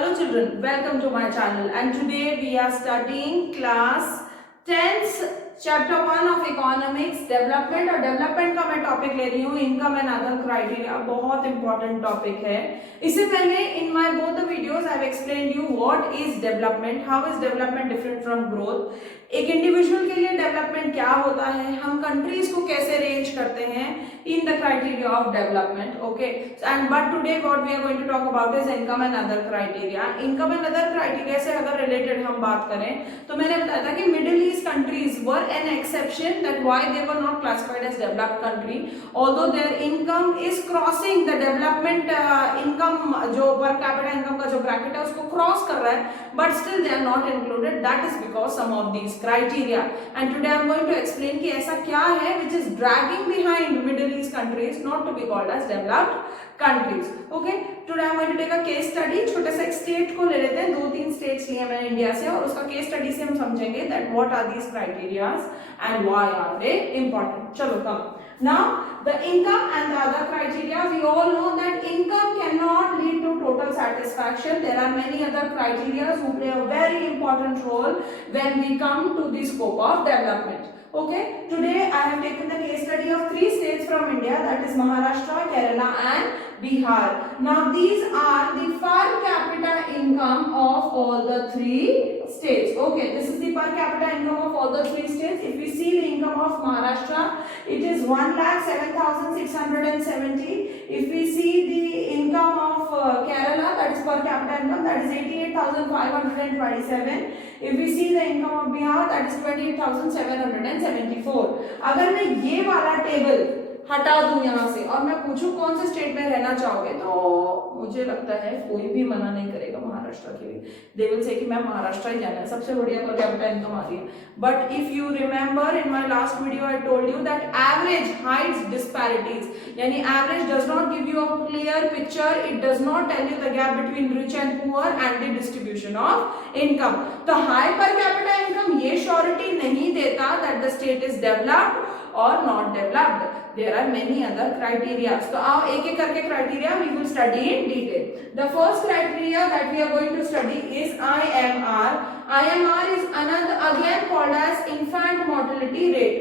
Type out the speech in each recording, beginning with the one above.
Hello children, welcome to my channel and today we are studying class 10th chapter 1 of economics development और development का मैं topic ले रही हूँ income and other criteria बहुत important topic है। इससे पहले in my both the videos I have explained you what is development, how is development different from growth, एक इंडिविजुअल के लिए डेवलपमेंट क्या होता है, हम कंट्रीज को कैसे रेंज करते हैं in the criteria of development. Okay and but today what we are going to talk about is income and other criteria. Income and other criteria से अगर रिलेटेड हम बात करें तो मैंने बताया था कि middle east countries were an exception that why they were not classified as developed country although their income is crossing the development income, जो पर कैपिटा इनकम का जो ब्रैकेट है उसको क्रॉस कर रहा है, but still they are not included. That is because some of these criteria and today I am going to explain कि ऐसा क्या है which is dragging behind Middle East countries not to be called as developed countries. Okay, today I am going to take a case study। छोटे से एक state को ले लेते हैं, 2-3 स्टेट्स लिए मैंने इंडिया से, और उसका केस स्टडी से हम समझेंगे that what are these criteria and why are they important। चलो कम। Now the income and the other criteria, we all know that income cannot lead to total satisfaction. There are many other criteria who play a very important role when we come to the scope of development. Okay, today I have taken the case study of 3 states from India, that is Maharashtra, Kerala and Bihar. Now these are the per capita income of all the 3 states. Okay, this is the per capita income of all the 3 states. If we see the income of Maharashtra, it is 1,07,670. If we see the income of Kerala, that is per capita income, that is 88,527. If we see the income of Bihar, that is 28,774. अगर मैं ये वाला table हटा दूं यहाँ से और मैं पूछूं कौन से स्टेट में रहना चाहोगे, तो मुझे लगता है कोई भी मना नहीं करेगा महाराष्ट्र के लिए। दे विल से कि मैं महाराष्ट्र ही जाना है, सबसे बढ़िया पर कैपिटा इनकम आ रही है। But if you remember in my last video I told you that average hides disparities, यानी average does not give you a clear picture, it does not tell you the gap between rich and poor and the distribution of income. तो high per capita income ये surety नहीं देता that the state is developed or not developed. There are many other criteria. So now एक एक करके criteria we will study in detail. The first criteria that we are going to study is IMR. IMR is another again called as infant mortality rate.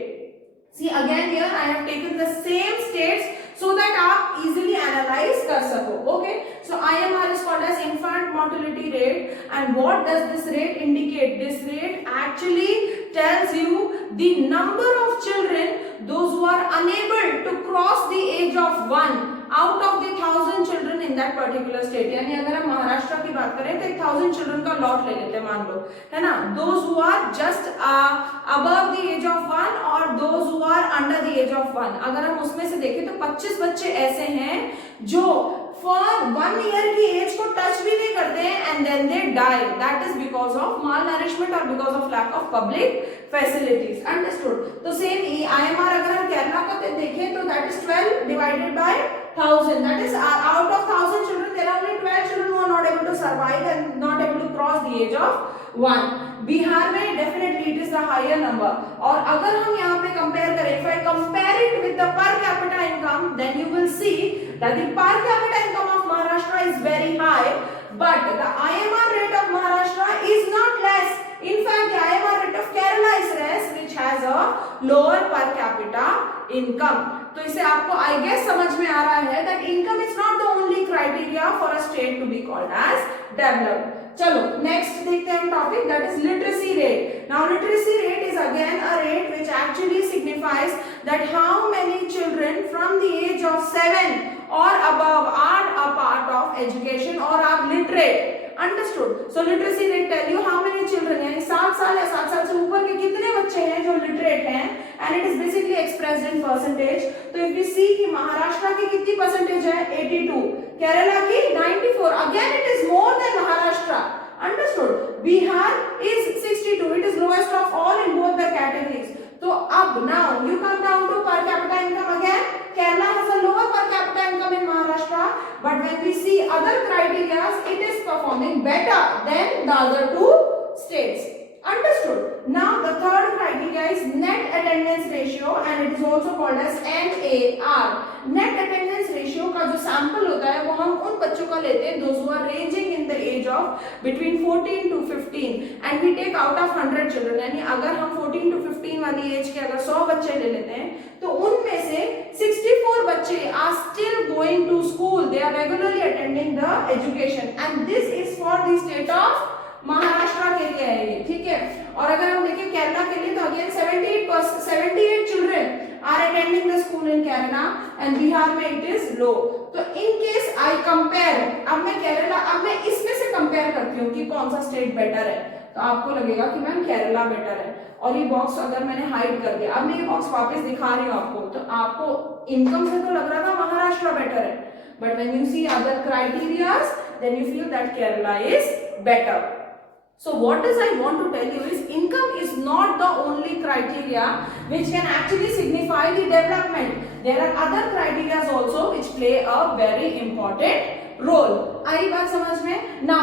See again here I have taken the same states so that आप easily analyze कर सको. Okay, so IMR is called as infant mortality rate, and what does this rate indicate? This rate actually tells you the number of children those who are unable to cross the age of 1 out of the 1,000 children in that particular state। यानी अगर हम महाराष्ट्र की बात करें तो 1,000 children का lot ले लेते हैं, मान लो, है ना, those who are just above the age of 1 और those who are under the age of 1। अगर हम उसमें से देखें तो 25 बच्चे ऐसे हैं जो for 1 year की एज को टच भी नहीं करते हैं and then they die. That is because of malnourishment or because of lack of public facilities. Understood? तो same IMR अगर हम केरला का देखें तो that is 12 divided by 1,000. That is out of 1,000 children there are only 12 children who are not able to survive and not able to cross the age of 1. Bihar में definitely it is the higher number. और अगर हम यहाँ पे compare करें, if I compare it with the per capita income, then you will see that the per capita income of Maharashtra is very high, but the IMR rate of Maharashtra is not less. In fact, the IMR rate of Kerala is less, which has a lower per capita income. तो इसे आपको I guess समझ में आ रहा है that income is not the only criteria for a state to be called as developed. चलो next देखते हैं हम topic, that is literacy rate. Now literacy rate is again a rate which actually signifies that how many children from the age of 7 or above are a part of education or are literate. Understood? So literacy rate tell you how many children, यानी 7 साल या 7 साल से ऊपर के कितने बच्चे हैं जो literate हैं, and it is basically expressed in percentage. तो if we see कि महाराष्ट्र की कितनी परसेंटेज है 82, केरला की 94, again it is more than Maharashtra. Understood? Bihar is 62, it is lowest of all in both the categories. So अब now you come down to per capita income again. Kerala has a lower per capita income in Maharashtra, but when we see other criteria, it is performing better than the other 2 states. Understood. Now the third criteria is net attendance ratio and it is also called as NAR. Net attendance ratio का जो sample होता है वो हम उन बच्चों का लेते हैं those who are ranging in the age of between 14 to 15 and we take out of 100 children. यानी अगर हम 14 to 15 वाली एज के अगर 100 बच्चे ले लेते हैं तो उनमें से 64 बच्चे are still going to school. They are regularly attending the education and this is for the state of Maharashtra के लिए है ये, ठीक है। और अगर हम देखें केरला के लिए तो again 78 children are attending the school in Kerala and Bihar में इट इज लो। तो इन केस आई कंपेयर, अब मैं इसमें से कंपेयर करती हूँ कि कौन सा स्टेट बेटर है, तो आपको लगेगा कि मैम केरला बेटर है। और ये बॉक्स अगर मैंने हाइड कर दिया, अब मैं ये बॉक्स वापस दिखा रही हूँ आपको, तो आपको इनकम से तो लग रहा था महाराष्ट्र बेटर है, but when you see other criterias then you feel that Kerala is better. So what does I want to tell you is income is not the only criteria which can actually signify the development. There are other criteria also which play a very important role. आई बात समझ में? Now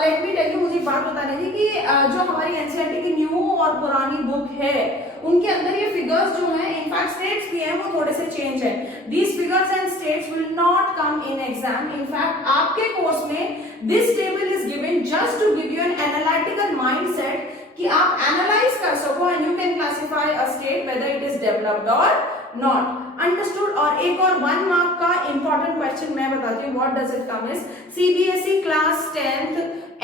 let me tell you, मुझे बात बतानी थी कि जो हमारी एनसीईआरटी की न्यू और पुरानी बुक है उनके अंदर ये फिगर्स जो हैं इनफैक्ट स्टेट्स भी हैं वो थोड़े से चेंज है। These figures and states will not come in exam. In fact आपके कोर्स में this table is given just to give you an analytical mindset कि आप एनालाइज कर सको and you can classify a state whether it is developed or not. Understood? और एक और 1 mark का इंपॉर्टेंट क्वेश्चन मैं बताती हूँ, what does it come is CBSE class 10th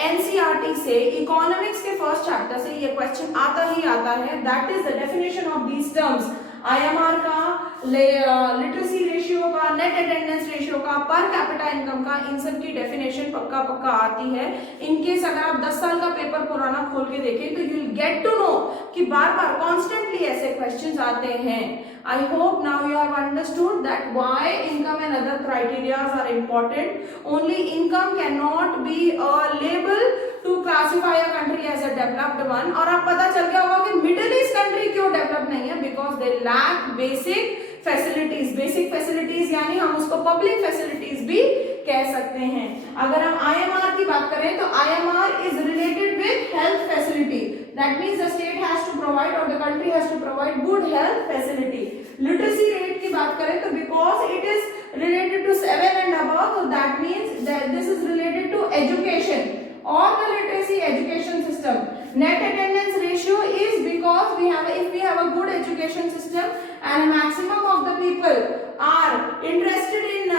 NCERT से इकोनॉमिक्स के फर्स्ट चैप्टर से ये क्वेश्चन आता ही आता है, that is the definition of these terms, IMR का, लिटरेसी रेशियो का, नेट अटेंडेंस रेशियो का, पर कैपिटा इनकम का, इन सब की डेफिनेशन पक्का आती है। इनकेस अगर आप 10 साल का पेपर पुराना खोल के देखें तो you will get to know कि बार कॉन्स्टेंटली ऐसे क्वेश्चंस आते हैं। I hope now you have understood that why income and other criteria are important. Only income cannot be a label to classify a country as a developed one. और आप पता चल गया होगा कि मिडिल ईस्ट कंट्री क्यों develop नहीं है, because they lack basic facilities. Basic facilities यानी हम उसको public facilities भी कह सकते हैं। अगर हम IMR की बात करें तो IMR is related with health facility. That means the state has to provide or the country has to provide good health facility. Literacy rate की बात करें तो because it is related to 7 and above, so that means that this is related to education or the literacy education system. Net attendance ratio is because if we have a good education system and a maximum of the people are interested in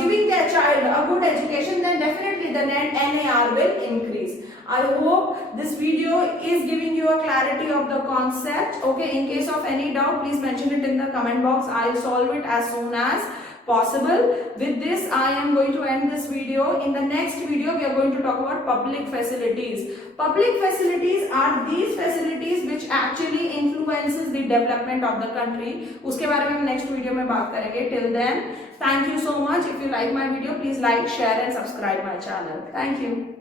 giving their child a good education, then definitely the net NAR will increase. I hope this video is giving you a clarity of the concept. Okay, in case of any doubt, please mention it in the comment box. I'll solve it as soon as possible. With this, I am going to end this video. In the next video, we are going to talk about public facilities. Public facilities are these facilities which actually influences the development of the country. उसके बारे में हम next video में बात करेंगे. Till then, thank you so much. If you like my video, please like, share and subscribe my channel. Thank you.